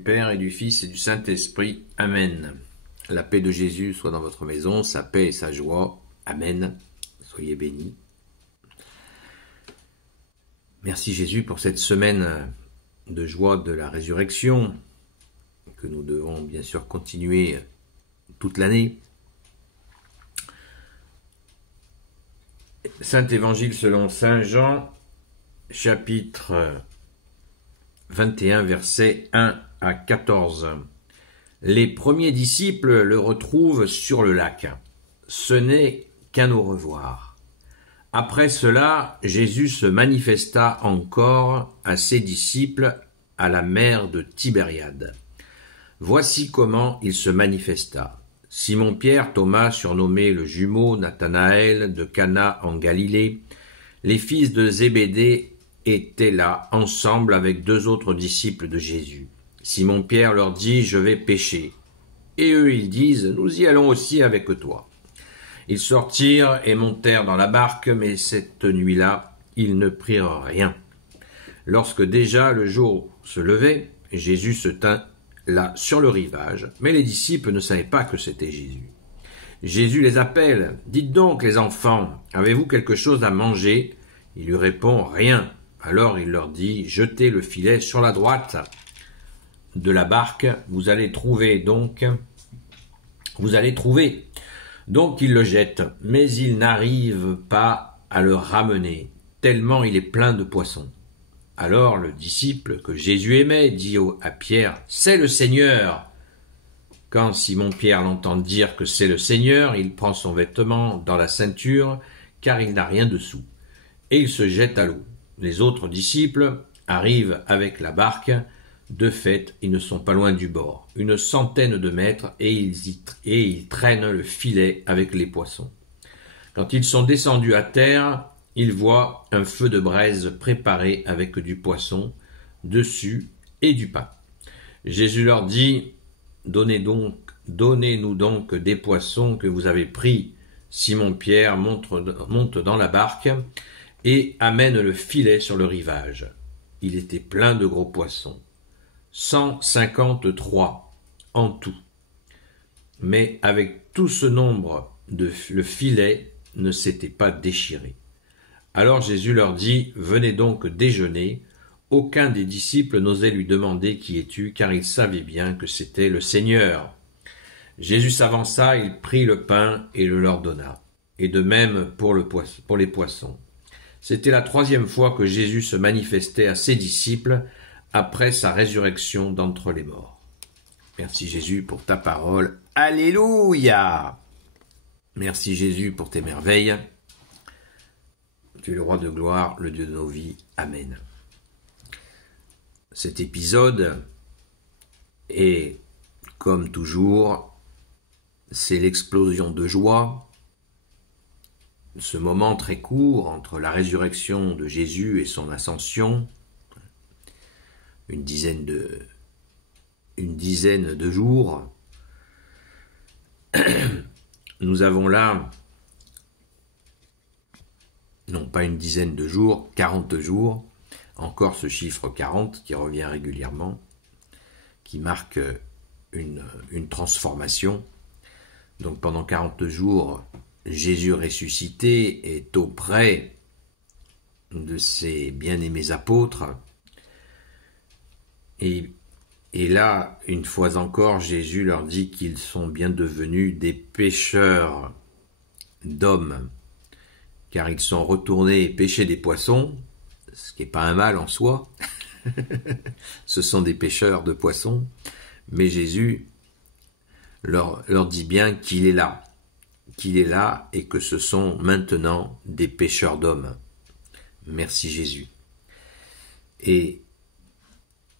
Du Père et du Fils et du Saint-Esprit. Amen. La paix de Jésus soit dans votre maison, sa paix et sa joie. Amen. Soyez bénis. Merci Jésus pour cette semaine de joie de la résurrection que nous devons bien sûr continuer toute l'année. Saint Évangile selon Saint Jean, chapitre 21, versets 1 à 14. Les premiers disciples le retrouvent sur le lac. Ce n'est qu'un au revoir. Après cela, Jésus se manifesta encore à ses disciples à la mer de Tibériade. Voici comment il se manifesta. Simon-Pierre, Thomas, surnommé le jumeau, Nathanaël de Cana en Galilée, les fils de Zébédée étaient là, ensemble avec deux autres disciples de Jésus. Simon-Pierre leur dit « Je vais pêcher ». Et eux, ils disent « Nous y allons aussi avec toi ». Ils sortirent et montèrent dans la barque, mais cette nuit-là, ils ne prirent rien. Lorsque déjà le jour se levait, Jésus se tint là sur le rivage, mais les disciples ne savaient pas que c'était Jésus. Jésus les appelle « Dites donc, les enfants, avez-vous quelque chose à manger ?» Il lui répond « Rien ». Alors il leur dit « Jetez le filet sur la droite de la barque, vous allez trouver. » Donc ils le jettent, mais ils n'arrivent pas à le ramener, tellement il est plein de poissons. Alors le disciple que Jésus aimait dit à Pierre « C'est le Seigneur !» Quand Simon-Pierre l'entend dire que c'est le Seigneur, il prend son vêtement dans la ceinture, car il n'a rien dessous, et il se jette à l'eau. Les autres disciples arrivent avec la barque. De fait, ils ne sont pas loin du bord, 100 de mètres, et ils traînent le filet avec les poissons. Quand ils sont descendus à terre, ils voient un feu de braise préparé avec du poisson dessus et du pain. Jésus leur dit « Donnez-nous donc des poissons que vous avez pris. » Simon-Pierre monte dans la barque et amène le filet sur le rivage. Il était plein de gros poissons, 153 en tout. Mais avec tout ce nombre, le filet ne s'était pas déchiré. Alors Jésus leur dit « Venez donc déjeuner ». Aucun des disciples n'osait lui demander « Qui es-tu ?» car il savait bien que c'était le Seigneur. Jésus s'avança, il prit le pain et le leur donna. Et de même pour les poissons. C'était la 3e fois que Jésus se manifestait à ses disciples après sa résurrection d'entre les morts. Merci Jésus pour ta parole. Alléluia! Merci Jésus pour tes merveilles. Tu es le roi de gloire, le Dieu de nos vies. Amen. Cet épisode est, comme toujours, c'est l'explosion de joie. Ce moment très court entre la résurrection de Jésus et son ascension, une dizaine de jours, nous avons là, non pas une dizaine de jours, 40 jours, encore ce chiffre 40 qui revient régulièrement, qui marque une transformation. Donc pendant 40 jours, Jésus ressuscité est auprès de ses bien-aimés apôtres. Et là, une fois encore, Jésus leur dit qu'ils sont bien devenus des pêcheurs d'hommes, car ils sont retournés pêcher des poissons, ce qui n'est pas un mal en soi. Ce sont des pêcheurs de poissons, mais Jésus leur dit bien qu'il est là et que ce sont maintenant des pêcheurs d'hommes. Merci Jésus. Et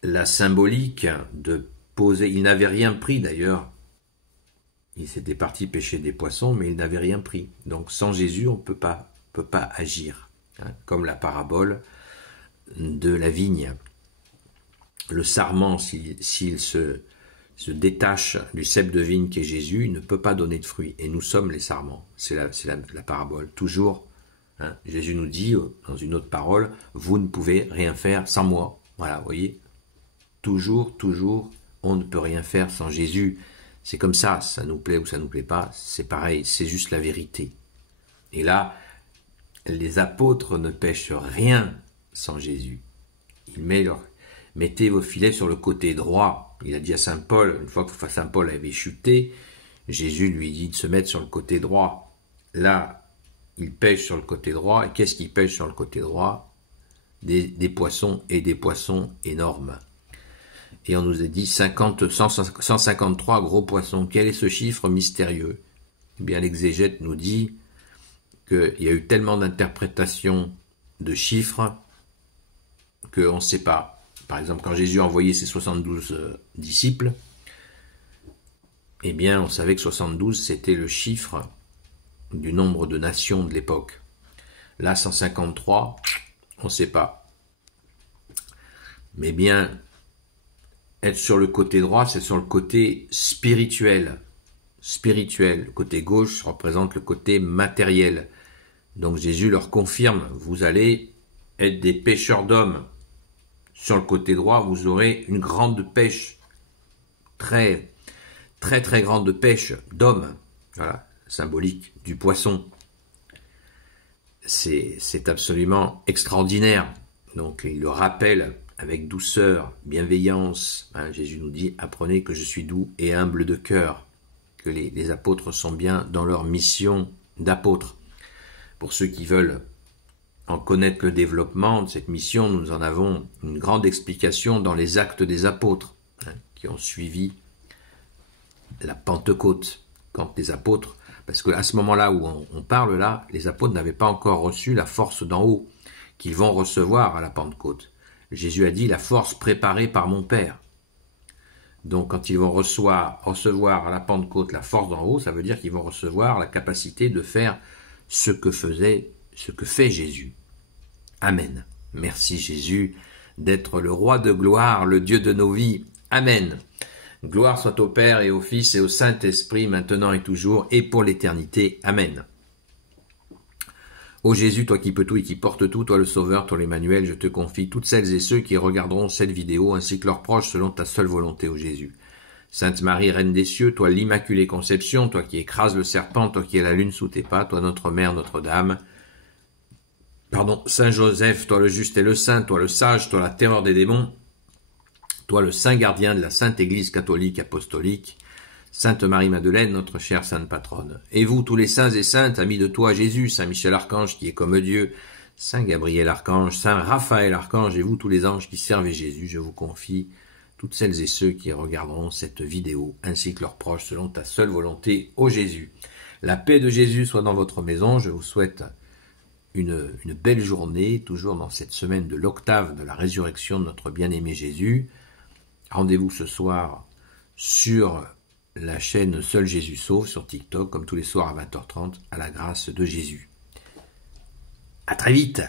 la symbolique de poser, il n'avait rien pris d'ailleurs, il s'était parti pêcher des poissons, mais il n'avait rien pris. Donc sans Jésus, on ne peut pas agir, comme la parabole de la vigne. Le sarment, s'il se détache du cep de vigne qu'est Jésus, il ne peut pas donner de fruits. Et nous sommes les sarments. C'est la parabole. Toujours, Jésus nous dit, dans une autre parole, vous ne pouvez rien faire sans moi. Voilà, vous voyez, toujours on ne peut rien faire sans Jésus. C'est comme ça nous plaît ou ça nous plaît pas, c'est pareil, c'est juste la vérité. Et là, les apôtres ne pêchent rien sans Jésus. Mettez vos filets sur le côté droit. Il a dit à Saint Paul, une fois que Saint Paul avait chuté, Jésus lui dit de se mettre sur le côté droit. Là, il pêche sur le côté droit. Et qu'est-ce qu'il pêche sur le côté droit? Des poissons, et des poissons énormes. Et on nous a dit 153 gros poissons. Quel est ce chiffre mystérieux? Eh bien, l'exégète nous dit qu'il y a eu tellement d'interprétations de chiffres qu'on ne sait pas. Par exemple, quand Jésus a envoyé ses 72 disciples, eh bien, on savait que 72, c'était le chiffre du nombre de nations de l'époque. Là, 153, on ne sait pas. Mais bien, être sur le côté droit, c'est sur le côté spirituel. Le côté gauche représente le côté matériel. Donc Jésus leur confirme, vous allez être des pêcheurs d'hommes. Sur le côté droit, vous aurez une grande pêche, très grande pêche d'hommes. Voilà, symbolique du poisson. C'est absolument extraordinaire. Donc il le rappelle avec douceur, bienveillance. Jésus nous dit, apprenez que je suis doux et humble de cœur. Que les apôtres sont bien dans leur mission d'apôtres. Pour ceux qui veulent en connaître le développement de cette mission, nous en avons une grande explication dans les Actes des apôtres, qui ont suivi la Pentecôte. Quand les apôtres, parce qu'à ce moment-là où on parle là, les apôtres n'avaient pas encore reçu la force d'en haut, qu'ils vont recevoir à la Pentecôte. Jésus a dit, la force préparée par mon Père. Donc quand ils vont recevoir à la Pentecôte la force d'en haut, ça veut dire qu'ils vont recevoir la capacité de faire ce que fait Jésus. Amen. Merci Jésus d'être le roi de gloire, le Dieu de nos vies. Amen. Gloire soit au Père et au Fils et au Saint-Esprit, maintenant et toujours, et pour l'éternité. Amen. Ô Jésus, toi qui peux tout et qui portes tout, toi le Sauveur, toi l'Emmanuel, je te confie toutes celles et ceux qui regarderont cette vidéo, ainsi que leurs proches, selon ta seule volonté, ô Jésus. Sainte Marie, Reine des cieux, toi l'Immaculée Conception, toi qui écrases le serpent, toi qui es la lune sous tes pas, toi notre Mère, Notre-Dame. Saint Joseph, toi le juste et le saint, toi le sage, toi la terreur des démons, toi le saint gardien de la Sainte Église catholique apostolique, Sainte Marie-Madeleine, notre chère sainte patronne. Et vous, tous les saints et saintes, amis de toi, Jésus, Saint Michel Archange, qui est comme Dieu, Saint Gabriel Archange, Saint Raphaël Archange, et vous, tous les anges qui servent Jésus, je vous confie toutes celles et ceux qui regarderont cette vidéo, ainsi que leurs proches, selon ta seule volonté, ô Jésus. La paix de Jésus soit dans votre maison. Je vous souhaite une belle journée, toujours dans cette semaine de l'octave de la résurrection de notre bien-aimé Jésus. Rendez-vous ce soir sur la chaîne Seul Jésus Sauve sur TikTok, comme tous les soirs à 20h30, à la grâce de Jésus. À très vite!